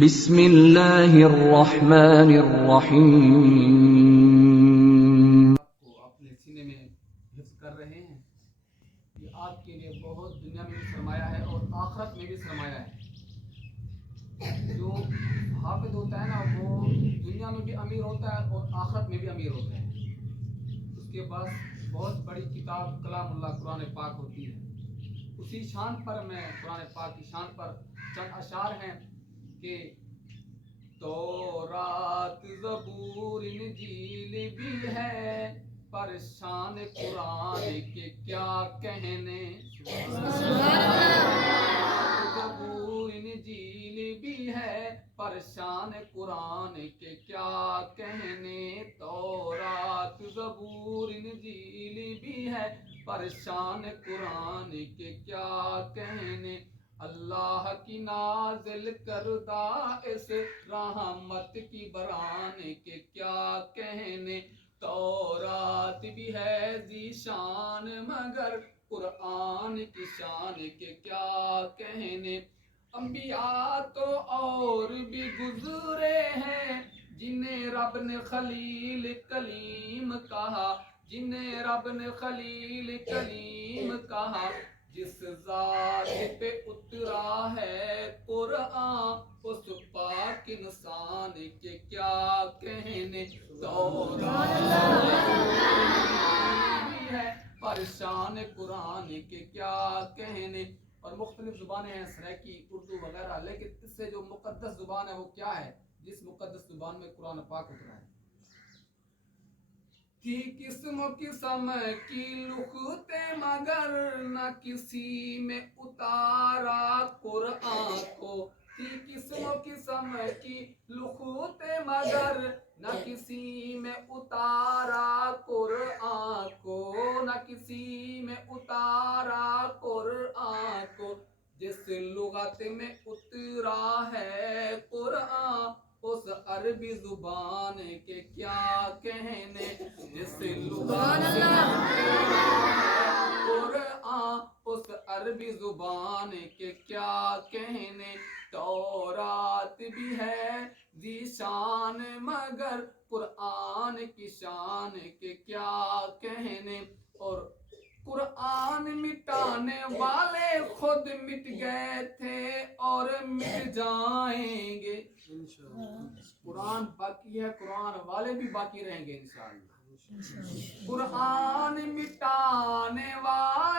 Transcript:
بسم اللہ الرحمن الرحیم. کو اپنے سینے میں حفظ کر رہے ہیں. یہ آپ کے لیے بہت دنیا میں بھی سرمایہ ہے اور آخرت میں بھی سرمایہ ہے. جو حافظ ہوتا ہے نا وہ دنیا میں بھی امیر ہوتا ہے اور آخرت میں بھی امیر ہوتا ہے. اس کے پاس بہت بڑی کتاب کلام اللہ قرآن پاک ہوتی ہے. اسی شان پر میں قرآن پاک کی شان پر چند اشعار ہیں کہ تورات زبور انجیل بھی ہے پر شان قرآن کے کیا کہنے. زبور انجیل بھی ہے پر شان قرآن کے کیا کہنے. تورات زبور انجیل بھی ہے پر شان قرآن کے کیا کہنے. اللہ کی نازل کردہ اس رحمت کی بران کے کیا کہنے. تورات بھی ہے ذی شان مگر قرآن کی شان کے کیا کہنے. انبیاء تو اور بھی گزرے ہیں جنہیں رب نے خلیل کلیم کہا. جنہیں رب نے خلیل کلیم کہا. جس ذات پہ اترا ہے قرآن اس پاک انسان کے کیا کہنے. تورات بھی ہے پر شان قرآن کے کیا کہنے. اور مختلف زبانیں ہیں سرائکی اردو وغیرہ، لیکن اس سے جو مقدس زبان ہے وہ کیا ہے جس مقدس زبان میں قرآن پاک اترا ہے. تھی قسم قسم کی لغتیں مگر نہ کسی میں اتارا قرآن کو. تھی قسم قسم کی لغتیں مگر نہ کسی میں اتارا قرآن کو. نہ کسی میں اتارا قرآن کو. جس لغت میں اترا ہے قرآن اس عربی زبان کے کیا کہنے. جس لغت میں اترا ہے قرآن اس عربی زبان کے کیا کہنے. تورات بھی ہے ذی شان مگر قرآن کی شان کے کیا کہنے. اور قرآن مٹانے والے خود مٹ گئے تھے اور مٹ جائیں گے. قرآن باقی ہے، قرآن والے بھی باقی رہیں گے انشاءاللہ. قرآن مٹانے والے